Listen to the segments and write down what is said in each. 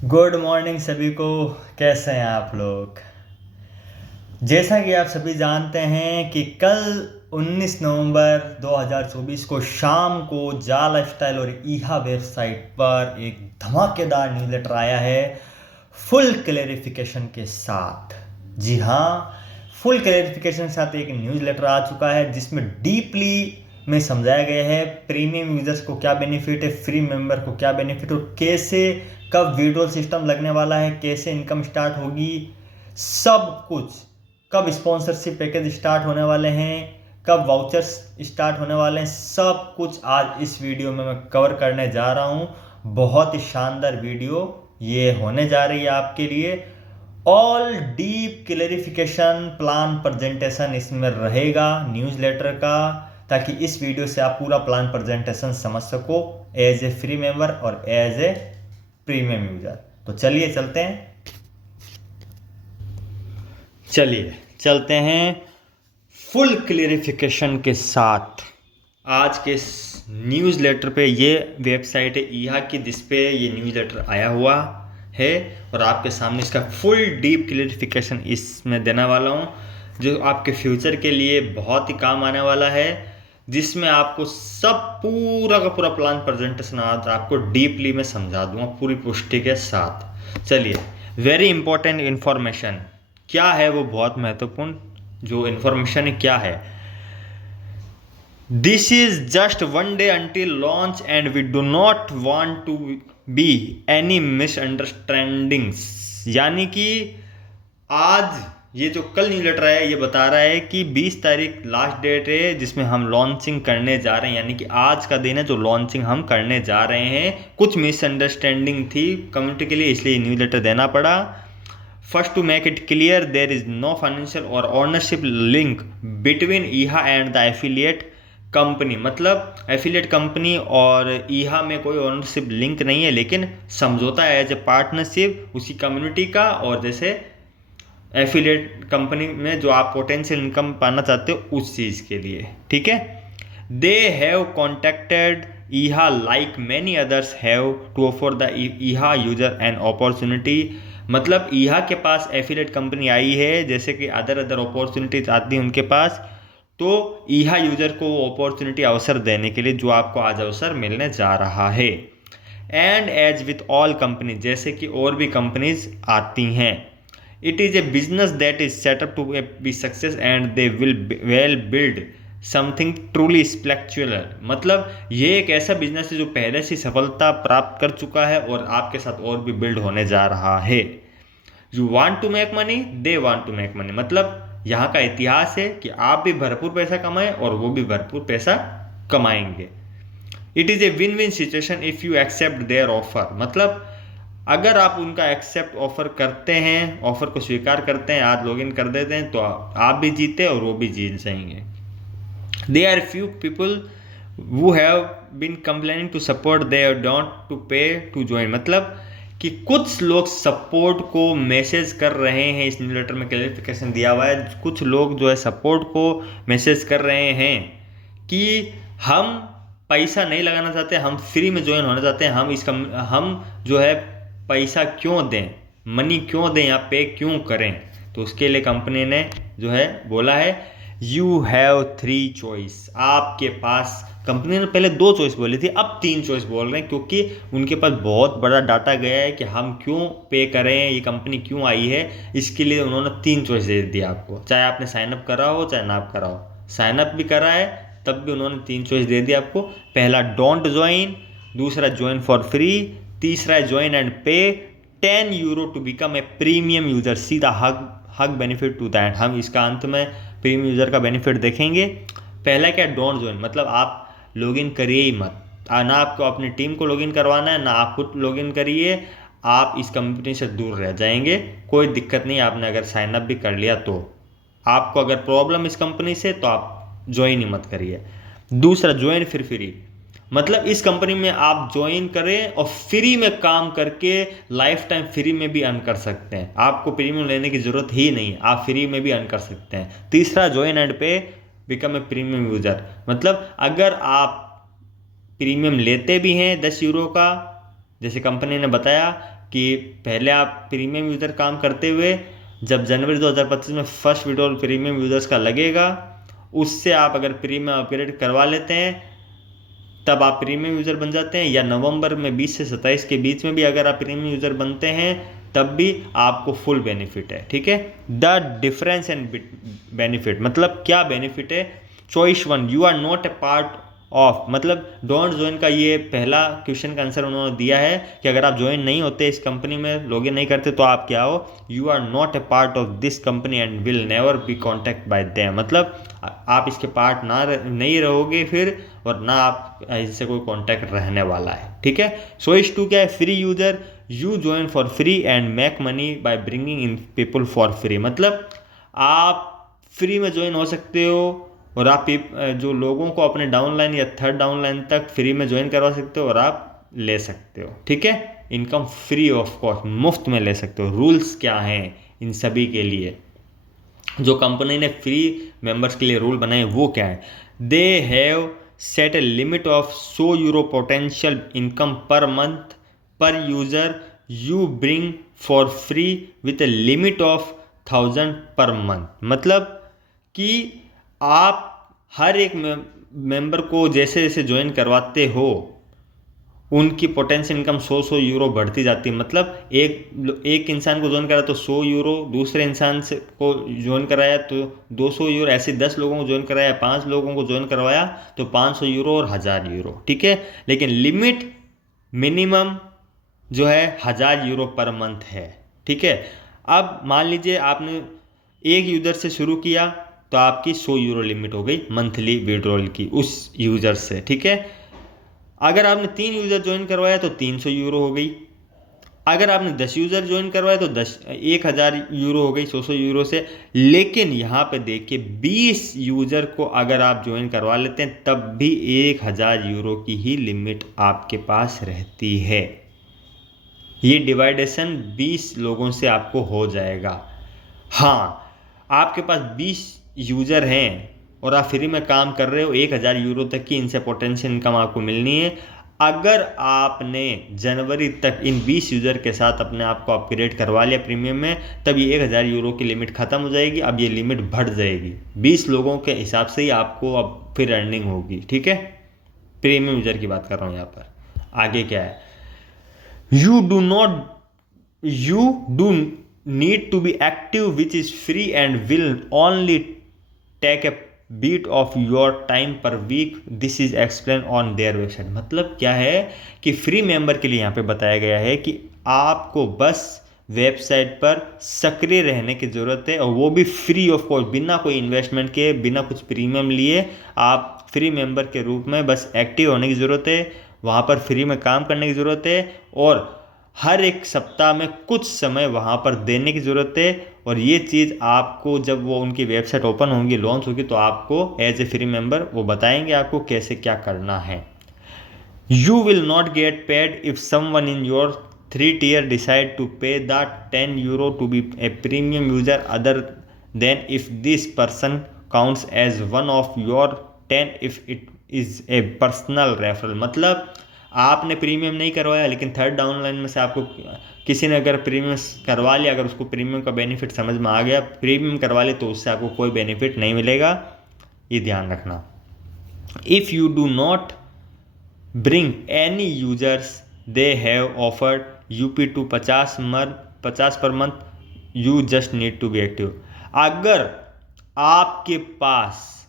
Good morning सभी को। कैसे हैं आप लोग। जैसा कि आप सभी जानते हैं कि कल 19 नवंबर 2024 को शाम को जा लाइफस्टाइल और ईहा वेबसाइट पर एक धमाकेदार न्यूज़लेटर आया है फुल क्लेरिफिकेशन के साथ। जी हाँ, फुल क्लेरिफिकेशन के साथ एक न्यूज़लेटर आ चुका है जिसमें डीपली में समझाया गया है प्रीमियम यूजर्स को क्या बेनिफिट है, फ्री मेंबर को क्या बेनिफिट और कैसे कब विड्रॉल सिस्टम लगने वाला है, कैसे इनकम स्टार्ट होगी, सब कुछ। कब स्पॉन्सरशिप पैकेज स्टार्ट होने वाले हैं, कब वाउचर्स स्टार्ट होने वाले हैं, सब कुछ आज इस वीडियो में मैं कवर करने जा रहा हूँ। बहुत ही शानदार वीडियो ये होने जा रही है आपके लिए। All deep clarification plan presentation इसमें रहेगा न्यूज़लेटर का, ताकि इस वीडियो से आप पूरा प्लान प्रेजेंटेशन समझ सको एज ए फ्री मेंबर और एज ए प्रीमियम यूजर। तो चलिए चलते हैं फुल क्लेरिफिकेशन के साथ आज के न्यूज़लेटर पे। ये वेबसाइट है ईहा की जिसपे ये न्यूज़लेटर आया हुआ है और आपके सामने इसका फुल डीप क्लेरिफिकेशन इसमें देने वाला हूँ, जो आपके फ्यूचर के लिए बहुत ही काम आने वाला है, जिसमें आपको सब पूरा का पूरा प्लान प्रेजेंटेशन आज आपको डीपली में समझा दूंगा पूरी पुष्टि के साथ। चलिए, वेरी इंपॉर्टेंट इन्फॉर्मेशन क्या है, वो बहुत महत्वपूर्ण जो इन्फॉर्मेशन है क्या है। This is just one day until launch and we do not want to be any misunderstandings. यानी कि आज ये जो कल न्यूज़लेटर है ये बता रहा है कि 20 तारीख लास्ट डेट है जिसमें हम लॉन्चिंग करने जा रहे हैं, यानी कि आज का दिन है जो लॉन्चिंग हम करने जा रहे हैं। कुछ मिसअंडरस्टैंडिंग थी कम्युनिटी के लिए, इसलिए न्यूज़लेटर देना पड़ा। First, to make it clear, there is no financial or ownership link between Eha and the affiliate company. मतलब एफिलिएट कंपनी और ईहा में कोई ओनरशिप लिंक नहीं है, लेकिन समझौता है एज ए पार्टनरशिप उसी कम्युनिटी का और जैसे एफिलिएट कंपनी में जो आप पोटेंशियल इनकम पाना चाहते हो उस चीज़ के लिए। ठीक है। They have contacted Eha like many others have to offer the Eha user an opportunity. मतलब ईहा के पास एफिलिएट कंपनी आई है जैसे कि अदर अपॉर्चुनिटीज आती हैं उनके पास, तो ईहा यूजर को अपॉर्चुनिटी अवसर देने के लिए जो आपको आज अवसर मिलने जा रहा है। And as with all company, जैसे कि और भी कंपनीज आती हैं, it is a business that is set up to be success and they will well build something truly spectacular. मतलब ये एक ऐसा बिजनेस है जो पहले से सफलता प्राप्त कर चुका है और आपके साथ और भी बिल्ड होने जा रहा है। You want to make money, they want to make money. मतलब यहाँ का इतिहास है कि आप भी भरपूर पैसा कमाएं और वो भी भरपूर पैसा कमाएंगे। It is a win win situation if you accept their offer. मतलब अगर आप उनका एक्सेप्ट ऑफर करते हैं, ऑफर को स्वीकार करते हैं, आज लॉगिन कर देते हैं, तो आप भी जीते और वो भी जीत जाएंगे। They are few people who have been complaining to support they don't to pay to join। मतलब कि कुछ लोग सपोर्ट को मैसेज कर रहे हैं, इस न्यूज़लेटर में क्लैरिफिकेशन दिया हुआ है, कुछ लोग जो है सपोर्ट को मैसेज कर रहे हैं कि हम पैसा नहीं लगाना चाहते, हम फ्री में ज्वाइन होना चाहते हैं, हम जो है पैसा क्यों दें, मनी क्यों दें या पे क्यों करें। तो उसके लिए कंपनी ने जो है बोला है यू हैव 3 चॉइस। आपके पास, कंपनी ने पहले 2 चॉइस बोली थी, अब 3 चॉइस बोल रहे हैं, क्योंकि उनके पास बहुत बड़ा डाटा गया है कि हम क्यों पे करें, ये कंपनी क्यों आई है। इसके लिए उन्होंने 3 चॉइस दे दिया आपको, चाहे आपने साइनअप करा हो चाहे ना करा हो। साइनअप भी करा है तब भी उन्होंने 3 चॉइस दे दिया आपको। पहला डोंट ज्वाइन, दूसरा ज्वाइन फॉर फ्री, तीसरा join and pay 10 euro to become a premium user. सीधा हग बेनिफिट टू दैट। हम इसका अंत में प्रीमियम यूजर का बेनिफिट देखेंगे। पहला क्या, डोंट ज्वाइन, मतलब आप लॉगिन करिए ही मत। ना आपको अपनी टीम को लॉगिन करवाना है, ना आप खुद लॉगिन करिए, आप इस कंपनी से दूर रह जाएंगे। कोई दिक्कत नहीं, आपने अगर साइनअप भी कर लिया तो आपको अगर प्रॉब्लम इस कंपनी से तो आप ज्वाइन ही मत करिए। दूसरा, ज्वाइन फिर फ्री, मतलब इस कंपनी में आप ज्वाइन करें और फ्री में काम करके लाइफ टाइम फ्री में भी अर्न कर सकते हैं। आपको प्रीमियम लेने की जरूरत ही नहीं है, आप फ्री में भी अर्न कर सकते हैं। तीसरा, ज्वाइन एंड पे बिकम ए प्रीमियम यूजर, मतलब अगर आप प्रीमियम लेते भी हैं 10 यूरो का, जैसे कंपनी ने बताया कि पहले आप प्रीमियम यूज़र काम करते हुए जब जनवरी 2025 में फर्स्ट विड्रॉल प्रीमियम यूज़र्स का लगेगा, उससे आप अगर प्रीमियम अपग्रेड करवा लेते हैं तब आप प्रीमियम यूज़र बन जाते हैं, या नवंबर में 20 से 27 के बीच में भी अगर आप प्रीमियम यूज़र बनते हैं तब भी आपको फुल बेनिफिट है। ठीक है, द डिफरेंस एंड बेनिफिट मतलब क्या बेनिफिट है। Choice 1, you are not a part of, मतलब डोंट ज्वाइन का ये पहला क्वेश्चन का आंसर उन्होंने दिया है कि अगर आप ज्वाइन नहीं होते इस कंपनी में, लॉगिन नहीं करते तो आप क्या हो, you are not a part of this company and will never be contact by them, मतलब आप इसके पार्ट नहीं रहोगे फिर, और ना आप इससे कोई कॉन्टैक्ट रहने वाला है। ठीक है, चॉइस 2 क्या है, free user, you join for free and make money by bringing in people for free, मतलब आप फ्री में ज्वाइन हो सकते हो और आप जो लोगों को अपने डाउनलाइन या थर्ड डाउनलाइन तक फ्री में ज्वाइन करवा सकते हो और आप ले सकते हो। ठीक है, इनकम फ्री ऑफ कॉस्ट, मुफ्त में ले सकते हो। रूल्स क्या हैं इन सभी के लिए, जो कंपनी ने फ्री मेंबर्स के लिए रूल बनाए वो क्या है, they have set a limit of €100 potential income per month per user you bring for free with a limit of 1000 per month, मतलब कि आप हर एक मेंबर को जैसे जैसे ज्वाइन करवाते हो उनकी पोटेंशियल इनकम 100 यूरो बढ़ती जाती है। मतलब एक इंसान को ज्वाइन करा तो 100 यूरो, दूसरे इंसान से को ज्वाइन कराया तो 200 यूरो, ऐसे 10 लोगों को ज्वाइन कराया, 5 लोगों को ज्वाइन करवाया तो 500 यूरो और 1000 यूरो। ठीक है, लेकिन लिमिट मिनिमम जो है 1000 यूरो पर मंथ है। ठीक है, अब मान लीजिए आपने एक यूज़र से शुरू किया तो आपकी 100 यूरो लिमिट हो गई मंथली विड्रॉल की उस यूज़र से। ठीक है, अगर आपने 3 यूज़र ज्वाइन करवाया तो 300 यूरो हो गई, अगर आपने 10 यूज़र ज्वाइन करवाया तो 1000 यूरो हो गई 100 यूरो से। लेकिन यहाँ पे देखिए 20 यूज़र को अगर आप ज्वाइन करवा लेते हैं तब भी 1000 यूरो की ही लिमिट आपके पास रहती है। ये डिवाइडेशन 20 लोगों से आपको हो जाएगा। हाँ, आपके पास 20 यूज़र हैं और आप फ्री में काम कर रहे हो, 1000 यूरो तक की इनसे पोटेंशियल इनकम आपको मिलनी है। अगर आपने जनवरी तक इन 20 यूज़र के साथ अपने आप को अपग्रेड करवा लिया प्रीमियम में, तब ये 1000 यूरो की लिमिट ख़त्म हो जाएगी। अब ये लिमिट बढ़ जाएगी, 20 लोगों के हिसाब से ही आपको अब फिर अर्निंग होगी। ठीक है, प्रीमियम यूज़र की बात कर रहा हूँ यहाँ पर। आगे क्या है, you do need to be active which is free and will only take a bit of your time per week, this is explained on their website। मतलब क्या है कि फ्री मेंबर के लिए यहाँ पे बताया गया है कि आपको बस वेबसाइट पर सक्रिय रहने की ज़रूरत है, और वो भी फ्री ऑफ कॉस्ट, बिना कोई इन्वेस्टमेंट के, बिना कुछ प्रीमियम लिए आप फ्री मेंबर के रूप में बस एक्टिव होने की ज़रूरत है, वहाँ पर फ्री में काम करने की ज़रूरत है, और हर एक सप्ताह में कुछ समय वहाँ पर देने की ज़रूरत है। और ये चीज़ आपको जब वो उनकी वेबसाइट ओपन होंगी, लॉन्च होगी, तो आपको एज ए फ्री मेंबर वो बताएंगे आपको कैसे क्या करना है। You will not get paid if someone in your 3 tier decide to pay the 10 euro to be a premium user other than if this person counts as one of your 10 if it is a personal referral। मतलब आपने premium नहीं करवाया लेकिन third downline में से आपको किसी ने अगर प्रीमियम करवा लिया, अगर उसको प्रीमियम का बेनिफिट समझ में आ गया, प्रीमियम करवा ले, तो उससे आपको कोई बेनिफिट नहीं मिलेगा, ये ध्यान रखना। If you do not bring any users they have offered UP2 50 per month, you just need to be active. अगर आपके पास,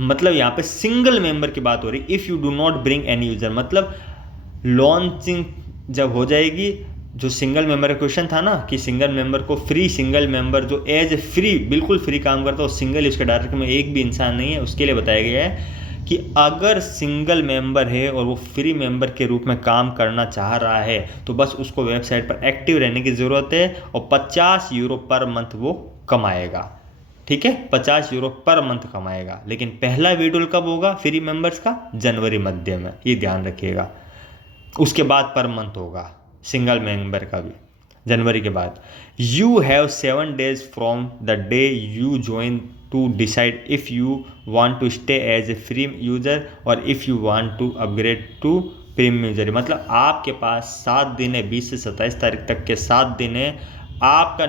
मतलब यहाँ पे सिंगल मेंबर की बात हो रही, if you do not bring any user, मतलब लॉन्चिंग जब हो जाएगी, जो सिंगल मेंबर का क्वेश्चन था ना कि सिंगल मेंबर को फ्री, सिंगल मेंबर जो एज ए फ्री बिल्कुल फ्री काम करता है, सिंगल उसके डायरेक्ट में एक भी इंसान नहीं है, उसके लिए बताया गया है कि अगर सिंगल मेंबर है और वो फ्री मेंबर के रूप में काम करना चाह रहा है तो बस उसको वेबसाइट पर एक्टिव रहने की ज़रूरत है, और 50 यूरो पर मंथ वो कमाएगा। ठीक है, 50 यूरो पर मंथ कमाएगा। लेकिन पहला विड्रॉल कब होगा फ्री मेंबर्स का? जनवरी मध्य में, ये ध्यान रखिएगा। उसके बाद पर मंथ होगा सिंगल मेंबर का भी, जनवरी के बाद। You have 7 days from the day you join to decide if you want to stay as a free user or if you want to upgrade to premium user, मतलब आपके पास 7 दिन है, 20 से 27 तारीख तक के 7 दिन है। आपका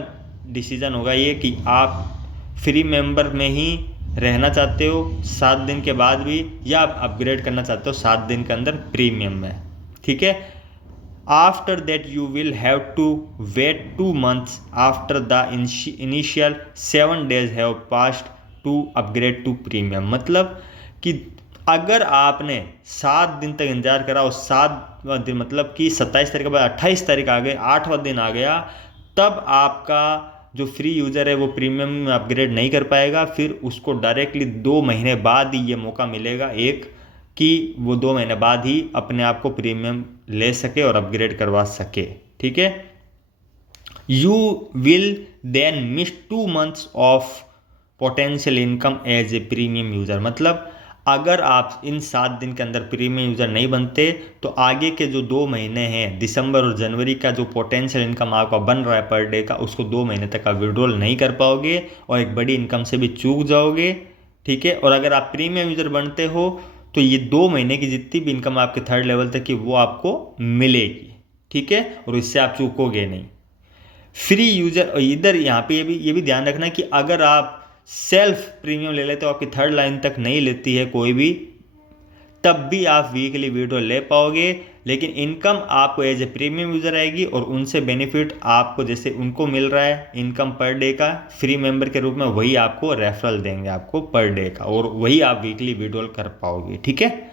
डिसीज़न होगा ये कि आप फ्री मेंबर में ही रहना चाहते हो 7 दिन के बाद भी, या आप अपग्रेड करना चाहते हो 7 दिन के अंदर प्रीमियम में, ठीक है। After that you will have to wait 2 months after the initial 7 days have passed to upgrade to premium. मतलब कि अगर आपने 7 दिन तक इंतजार करा और 7वां दिन मतलब कि 27 तारीख के बाद 28 तारीख आ गए, 8वां दिन आ गया, तब आपका जो फ्री यूज़र है वो प्रीमियम में अपग्रेड नहीं कर पाएगा। फिर उसको डायरेक्टली 2 महीने बाद ही ये मौका मिलेगा एक, कि वो 2 महीने बाद ही अपने आप को प्रीमियम ले सके और अपग्रेड करवा सके, ठीक है। You will then miss 2 months of potential income as a premium user. मतलब अगर आप इन 7 दिन के अंदर प्रीमियम यूज़र नहीं बनते तो आगे के जो 2 महीने हैं, दिसंबर और जनवरी का, जो पोटेंशियल इनकम आपका बन रहा है पर डे का, उसको 2 महीने तक आप विड्रॉल नहीं कर पाओगे और एक बड़ी इनकम से भी चूक जाओगे, ठीक है। और अगर आप प्रीमियम यूज़र बनते हो तो ये 2 महीने की जितनी भी इनकम आपके 3rd लेवल तक की वो आपको मिलेगी, ठीक है, और इससे आप चूकोगे नहीं। फ्री यूज़र, और इधर यहाँ पे ये भी ध्यान रखना कि अगर आप सेल्फ प्रीमियम ले लेते हो, आपकी 3rd लाइन तक नहीं लेती है कोई भी, तब भी आप वीकली विड्रॉल ले पाओगे, लेकिन इनकम आपको एज ए प्रीमियम यूज़र आएगी और उनसे बेनिफिट आपको जैसे उनको मिल रहा है इनकम पर डे का फ्री मेंबर के रूप में, वही आपको रेफरल देंगे आपको पर डे का, और वही आप वीकली विड्रॉल कर पाओगे, ठीक है।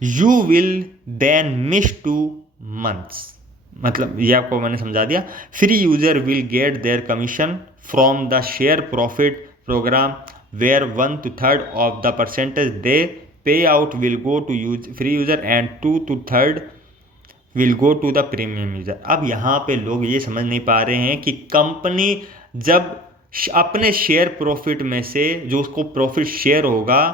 You will then miss 2 months, मतलब ये आपको मैंने समझा दिया। Free user will get their commission from the share profit programme where 1/3 of the percentage they pay out will go to free user and 2/3 will go to the premium user. अब यहाँ पे लोग ये समझ नहीं पा रहे हैं कि कंपनी जब अपने शेयर प्रॉफिट में से जो उसको प्रॉफिट शेयर होगा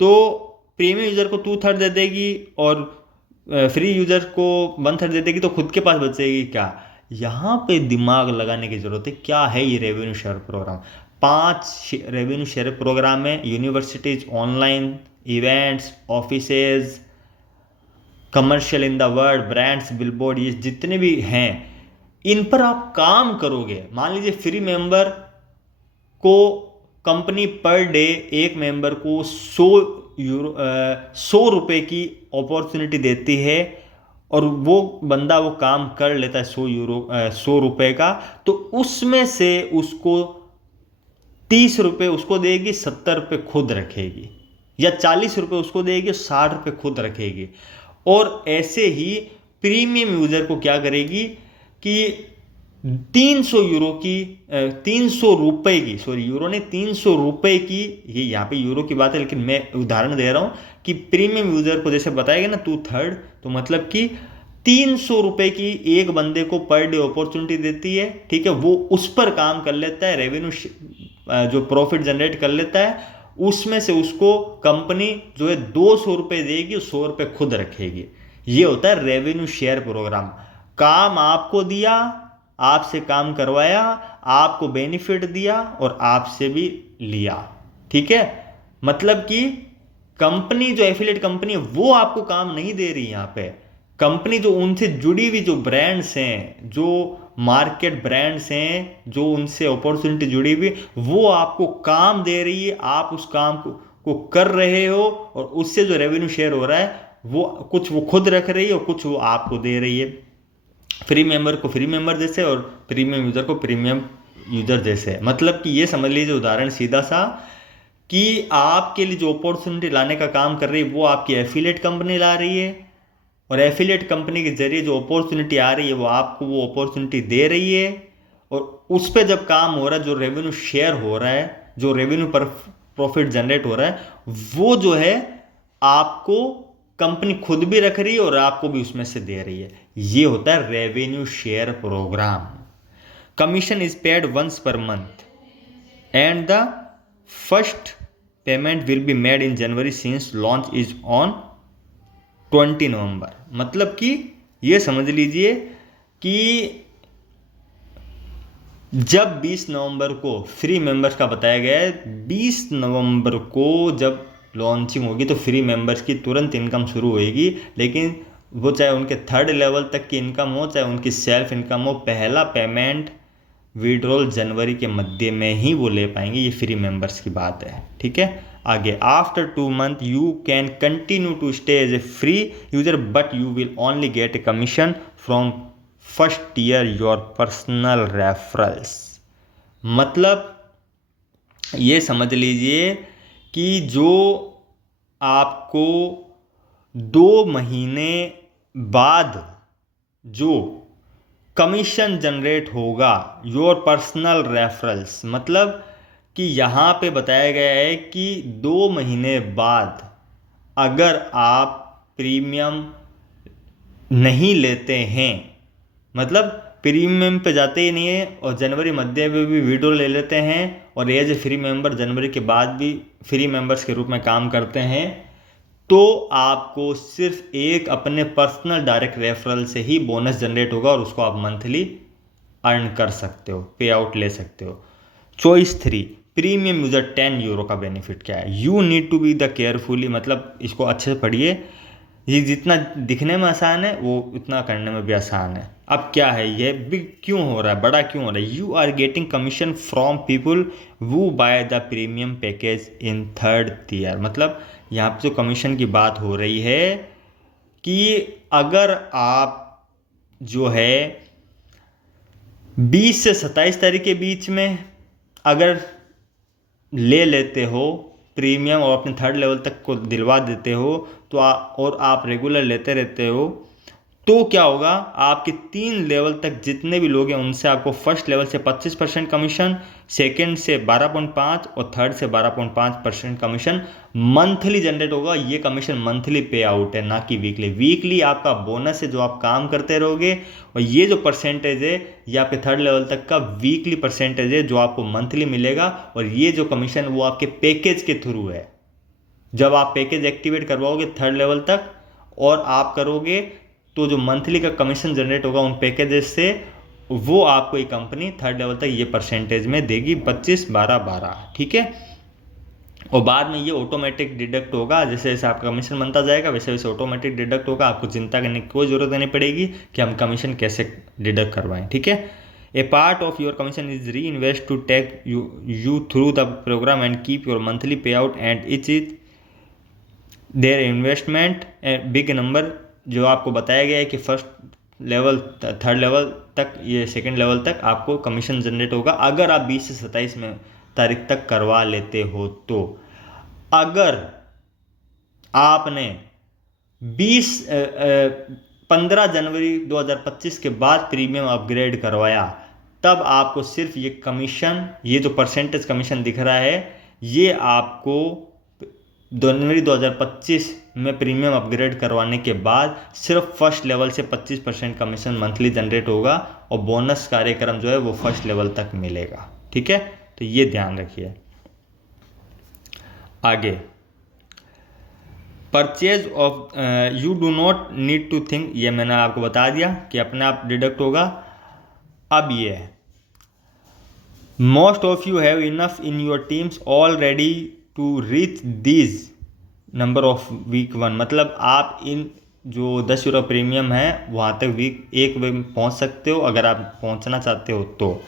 तो प्रीमियम यूज़र को 2/3 दे देगी और फ्री यूज़र को 1/3 दे देगी, तो खुद के पास बचेगी क्या? यहाँ पे दिमाग लगाने की ज़रूरत है। क्या है ये revenue share programme? 5 revenue share programme है। Universities, online events, offices, commercial in the world, brands, billboard, ये जितने भी हैं इन पर आप काम करोगे। मान लीजिए फ्री मेंबर को कंपनी पर डे एक मेंबर को 100 रुपये की अपॉर्चुनिटी देती है और वो बंदा वो काम कर लेता है 100 रुपये का, तो उसमें से उसको 30 रुपये उसको देगी, 70 रुपये खुद रखेगी, या 40 रुपये उसको देगी, 60 रुपये खुद रखेगी। और ऐसे ही प्रीमियम यूज़र को क्या करेगी कि 300 रुपये की, सॉरी यूरो ने 300 रुपये की, ये यहाँ पे यूरो की बात है लेकिन मैं उदाहरण दे रहा हूँ कि प्रीमियम यूज़र को जैसे बताया गया ना 2/3, तो मतलब कि 300 रुपये की एक बंदे को पर डे अपॉर्चुनिटी देती है, ठीक है। वो उस पर काम कर लेता है, रेवेन्यू जो प्रॉफिट जनरेट कर लेता है, उसमें से उसको कंपनी जो है 200 रुपये देगी, 100 रुपये खुद रखेगी। ये होता है रेवेन्यू शेयर प्रोग्राम। काम आपको दिया, आपसे काम करवाया, आपको बेनिफिट दिया और आपसे भी लिया, ठीक है। मतलब कि कंपनी जो एफिलिएट कंपनी है वो आपको काम नहीं दे रही। यहाँ पे कंपनी जो उनसे जुड़ी हुई जो ब्रांड्स हैं, जो मार्केट ब्रांड्स हैं, जो उनसे अपॉर्चुनिटी जुड़ी हुई, वो आपको काम दे रही है। आप उस काम को कर रहे हो और उससे जो रेवेन्यू शेयर हो रहा है वो कुछ वो खुद रख रही है और कुछ वो आपको दे रही है। फ्री मेंबर को फ्री मेंबर जैसे और प्रीमियम यूज़र को प्रीमियम यूज़र जैसे। मतलब कि ये समझ लीजिए उदाहरण सीधा सा कि आपके लिए जो अपॉर्चुनिटी लाने का काम कर रही है वो आपकी एफिलिएट कंपनी ला रही है, और एफिलिएट कंपनी के जरिए जो अपॉर्चुनिटी आ रही है वो आपको वो अपॉर्चुनिटी दे रही है, और उस पर जब काम हो रहा है, जो रेवेन्यू शेयर हो रहा है, जो रेवेन्यू पर प्रॉफिट जनरेट हो रहा है, वो जो है आपको कंपनी खुद भी रख रही है और आपको भी उसमें से दे रही है। ये होता है revenue share programme. Commission is paid once per month and the first payment will be made in January since launch is on 20 November. मतलब कि ये समझ लीजिए कि जब 20 नवंबर को फ्री मेंबर्स का बताया गया है, 20 नवंबर को जब लॉन्चिंग होगी तो फ्री मेंबर्स की तुरंत इनकम शुरू होगी, लेकिन वो चाहे उनके थर्ड लेवल तक की इनकम हो, चाहे उनकी सेल्फ इनकम हो, पहला पेमेंट विड्रॉल जनवरी के मध्य में ही वो ले पाएंगे। ये फ्री मेंबर्स की बात है, ठीक है। आगे, after 2 months you can continue to stay as a free user but you will only get a commission from first year your personal referrals. मतलब ये समझ लीजिए कि जो आपको 2 महीने बाद जो कमीशन जनरेट होगा योर पर्सनल रेफरल्स, मतलब कि यहाँ पे बताया गया है कि 2 महीने बाद अगर आप प्रीमियम नहीं लेते हैं, मतलब प्रीमियम पे जाते ही नहीं है और जनवरी मध्य में भी विड्रॉल ले लेते हैं और एज ए फ्री मेंबर जनवरी के बाद भी फ्री मेंबर्स के रूप में काम करते हैं, तो आपको सिर्फ एक अपने पर्सनल डायरेक्ट रेफरल से ही बोनस जनरेट होगा और उसको आप मंथली अर्न कर सकते हो, पे आउट ले सकते हो। चॉइस 3, प्रीमियम यूजर 10 यूरो का बेनिफिट क्या है। You need to be the carefully, मतलब इसको अच्छे से पढ़िए, ये जितना दिखने में आसान है वो उतना करने में भी आसान है। अब क्या है, ये बिग क्यों हो रहा है, बड़ा क्यों हो रहा है। You are getting commission from people who buy the premium package in third year. मतलब यहाँ पे जो कमीशन की बात हो रही है कि अगर आप जो है 20 से 27 तारीख के बीच में अगर ले लेते हो प्रीमियम और अपने थर्ड लेवल तक को दिलवा देते हो तो और आप रेगुलर लेते रहते हो, तो क्या होगा, आपके 3 लेवल तक जितने भी लोग हैं उनसे आपको फर्स्ट लेवल से 25% कमीशन, सेकंड से 12.5 और थर्ड से 12.5% कमीशन मंथली जनरेट होगा। ये कमीशन मंथली पे आउट है, ना कि वीकली। वीकली आपका बोनस है जो आप काम करते रहोगे, और ये जो परसेंटेज है ये आपके थर्ड लेवल तक का वीकली परसेंटेज है जो आपको मंथली मिलेगा। और ये जो कमीशन वो आपके पैकेज के थ्रू है। जब आप पैकेज एक्टिवेट करवाओगे थर्ड लेवल तक और आप करोगे तो जो मंथली का कमीशन जनरेट होगा उन पैकेजेस से, वो आपको ये कंपनी थर्ड लेवल तक ये परसेंटेज में देगी 25, 12, 12, ठीक है। और बाद में ये ऑटोमेटिक डिडक्ट होगा, जैसे जैसे आपका कमीशन बनता जाएगा वैसे वैसे ऑटोमेटिक डिडक्ट होगा। आपको चिंता करने की कोई ज़रूरत नहीं पड़ेगी कि हम कमीशन कैसे डिडक्ट करवाएं, ठीक है। A part of your commission is reinvest to take you through the programme and keep your monthly pay out and it is their investment big number. जो आपको बताया गया है कि फर्स्ट लेवल थर्ड लेवल तक, ये second level तक आपको कमीशन जनरेट होगा अगर आप 20 से 27 में तारीख तक करवा लेते हो। तो अगर आपने 15 जनवरी 2025 के बाद प्रीमियम अपग्रेड करवाया, तब आपको सिर्फ ये कमीशन, ये जो परसेंटेज कमीशन दिख रहा है, ये आपको जनवरी 2025 में प्रीमियम अपग्रेड करवाने के बाद सिर्फ फर्स्ट लेवल से 25% कमीशन मंथली जनरेट होगा और बोनस कार्यक्रम जो है वो फर्स्ट लेवल तक मिलेगा, ठीक है। तो ये ध्यान रखिए। आगे, purchase of you do not need to think, ये मैंने आपको बता दिया कि अपने आप डिडक्ट होगा। अब ये है, most of you have enough in your teams already to reach these number of week 1। मतलब आप इन जो 10 यूरो प्रीमियम है वहाँ तक वीक 1 में पहुँच सकते हो अगर आप पहुँचना चाहते हो तो।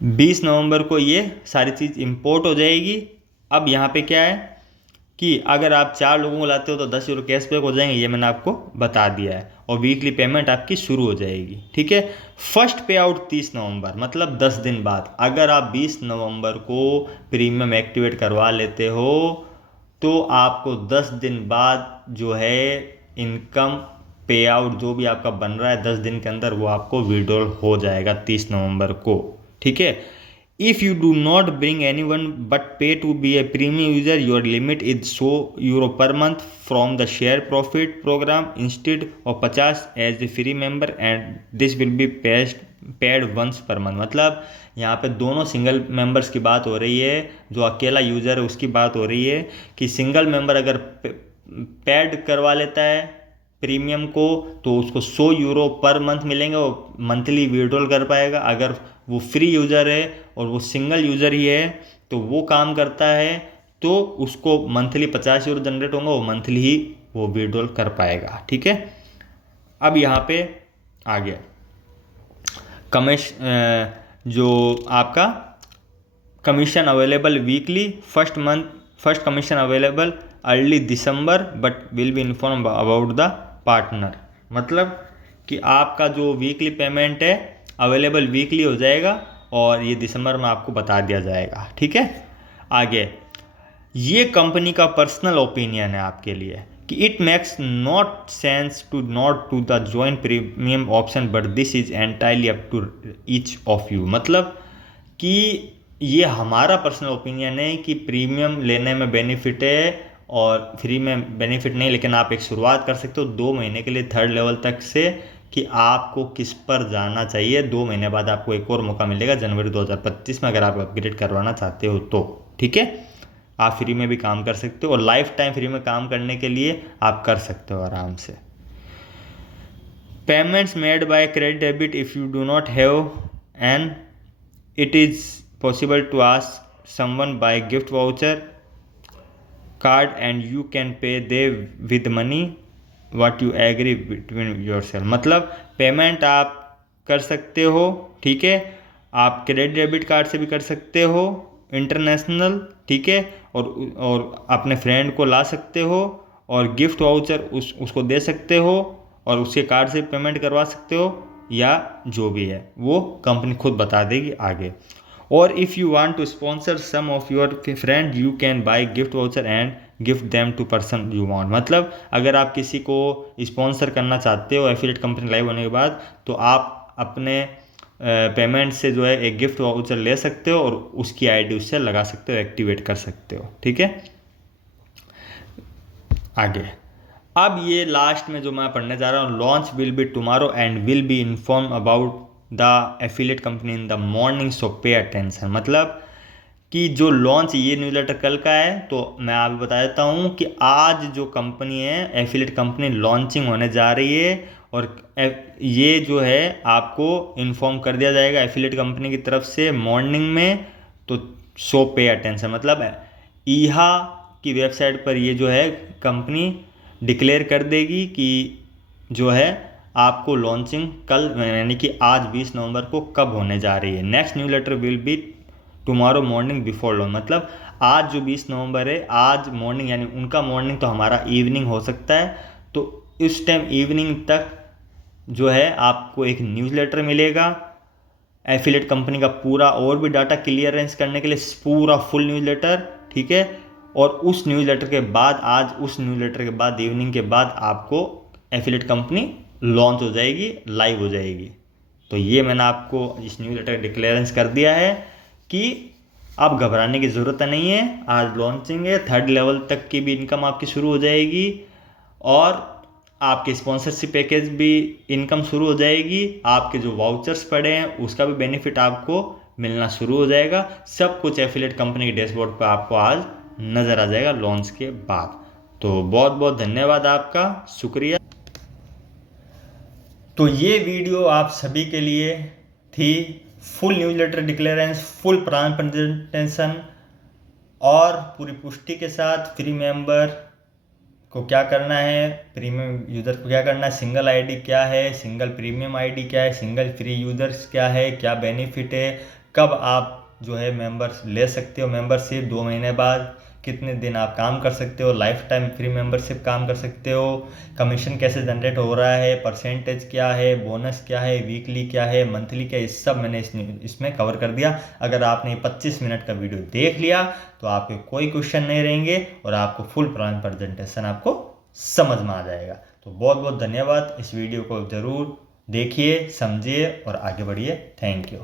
20 नवंबर को ये सारी चीज़ इंपोर्ट हो जाएगी। अब यहाँ पे क्या है कि अगर आप 4 लोगों को लाते हो तो 10 यूरो कैशबैक हो जाएंगे, ये मैंने आपको बता दिया है। और वीकली पेमेंट आपकी शुरू हो जाएगी, ठीक है। फर्स्ट पे आउट 30 नवंबर, मतलब 10 दिन बाद। अगर आप 20 नवंबर को प्रीमियम एक्टिवेट करवा लेते हो तो आपको 10 दिन बाद जो है इनकम पे आउट जो भी आपका बन रहा है 10 दिन के अंदर वो आपको विड्रॉल हो जाएगा 30 नवंबर को, ठीक है। If you do not bring anyone but pay to be a premium user, your limit is €100 per month from the share profit program instead of 50 as a free member and this will be paid once per month। मतलब यहाँ पे दोनों single members की बात हो रही है, जो अकेला यूज़र है उसकी बात हो रही है कि सिंगल मेंबर अगर पेड करवा लेता है प्रीमियम को तो उसको €100 पर मंथ मिलेंगे और मंथली विड्रॉल कर पाएगा। अगर वो फ्री यूज़र है और वो सिंगल यूज़र ही है तो वो काम करता है तो उसको मंथली €50 जनरेट होंगे, वो मंथली ही वो विड्रॉल कर पाएगा, ठीक है। अब यहाँ पे आ गया जो आपका commission available weekly, first commission available early December but will be inform about the partner. मतलब कि आपका जो वीकली पेमेंट है अवेलेबल वीकली हो जाएगा और ये दिसंबर में आपको बता दिया जाएगा। ठीक है, आगे ये कंपनी का पर्सनल ओपिनियन है आपके लिए कि it makes not sense to not to the join premium option but this is entirely up to each of you. मतलब कि ये हमारा पर्सनल ओपिनियन है कि प्रीमियम लेने में बेनिफिट है और फ्री में बेनिफिट नहीं, लेकिन आप एक शुरुआत कर सकते हो 2 महीने के लिए 3rd लेवल तक से कि आपको किस पर जाना चाहिए। 2 महीने बाद आपको एक और मौका मिलेगा जनवरी 2025 में, अगर आप अपग्रेड करवाना चाहते हो तो। ठीक है, आप फ्री में भी काम कर सकते हो और लाइफ टाइम फ्री में काम करने के लिए आप कर सकते हो आराम से। Payments made by credit debit if you do not have and it is possible to ask someone buy gift voucher card and you can pay they with money what you agree between yourself. मतलब payment आप कर सकते हो, ठीक है, आप credit debit card से भी कर सकते हो इंटरनेशनल, ठीक है, और अपने फ्रेंड को ला सकते हो और गिफ्ट वाउचर उसको दे सकते हो और उसके कार्ड से पेमेंट करवा सकते हो, या जो भी है वो कंपनी खुद बता देगी आगे। और if you want to sponsor some of your friend you can buy gift voucher and gift them to person you want. मतलब अगर आप किसी को स्पॉन्सर करना चाहते हो एफिलिएट कंपनी लाइव होने के बाद, तो आप अपने पेमेंट से जो है एक गिफ्ट वाउचर ले सकते हो और उसकी आईडी उससे लगा सकते हो, एक्टिवेट कर सकते हो। ठीक है, आगे अब ये लास्ट में जो मैं पढ़ने जा रहा हूँ, launch will be tomorrow and will be inform about the affiliate company in the morning so pay attention. मतलब कि जो लॉन्च, ये न्यूज़लेटर कल का है, तो मैं आपको बता देता हूँ कि आज जो कंपनी है एफिलिएट कंपनी लॉन्चिंग होने जा रही है और ये जो है आपको इन्फॉर्म कर दिया जाएगा एफिलिएट कंपनी की तरफ से मॉर्निंग में। तो सो पे अटेंशन मतलब ईहा की वेबसाइट पर ये जो है कंपनी डिक्लेयर कर देगी कि जो है आपको लॉन्चिंग कल यानी कि आज 20 नवंबर को कब होने जा रही है। Next newsletter will be tomorrow morning before launch. मतलब आज जो 20 नवंबर है, आज मॉर्निंग यानी उनका मॉर्निंग तो हमारा इवनिंग हो सकता है, तो इस टाइम इवनिंग तक जो है आपको एक न्यूज़लेटर मिलेगा एफिलिएट कंपनी का पूरा और भी डाटा क्लियरेंस करने के लिए, पूरा फुल न्यूज़लेटर। ठीक है, और उस न्यूज़लेटर के बाद, आज उस न्यूज़लेटर के बाद इवनिंग के बाद आपको एफिलिएट कंपनी लॉन्च हो जाएगी, लाइव हो जाएगी। तो ये मैंने आपको इस न्यूज़लेटर डिक्लेरेंस कर दिया है कि अब घबराने की ज़रूरत नहीं है। आज लॉन्चिंग है, 3rd लेवल तक की भी इनकम आपकी शुरू हो जाएगी और आपके स्पॉन्सरशिप पैकेज भी इनकम शुरू हो जाएगी। आपके जो वाउचर्स पड़े हैं उसका भी बेनिफिट आपको मिलना शुरू हो जाएगा। सब कुछ एफिलिएट कंपनी के डैशबोर्ड पर आपको आज नज़र आ जाएगा लॉन्च के बाद। तो बहुत बहुत धन्यवाद आपका, शुक्रिया। तो ये वीडियो आप सभी के लिए थी, full newsletter declarations, full plan presentation और पूरी पुष्टि के साथ फ्री मेंबर को क्या करना है, प्रीमियम यूज़र को क्या करना है, सिंगल आईडी क्या है, सिंगल प्रीमियम आईडी क्या है, सिंगल फ्री यूज़र्स क्या है, क्या बेनिफिट है, कब आप जो है मेंबर्स ले सकते हो, मेंबरशिप 2 महीने बाद कितने दिन आप काम कर सकते हो, लाइफ टाइम फ्री मेंबरशिप काम कर सकते हो, कमीशन कैसे जनरेट हो रहा है, परसेंटेज क्या है, बोनस क्या है, वीकली क्या है, मंथली क्या है, इस सब मैंने इसमें कवर कर दिया। अगर आपने 25 मिनट का वीडियो देख लिया तो आपके कोई क्वेश्चन नहीं रहेंगे और आपको फुल प्लान प्रेजेंटेशन आपको समझ में आ जाएगा। तो बहुत बहुत धन्यवाद, इस वीडियो को ज़रूर देखिए, समझिए और आगे बढ़िए। Thank you.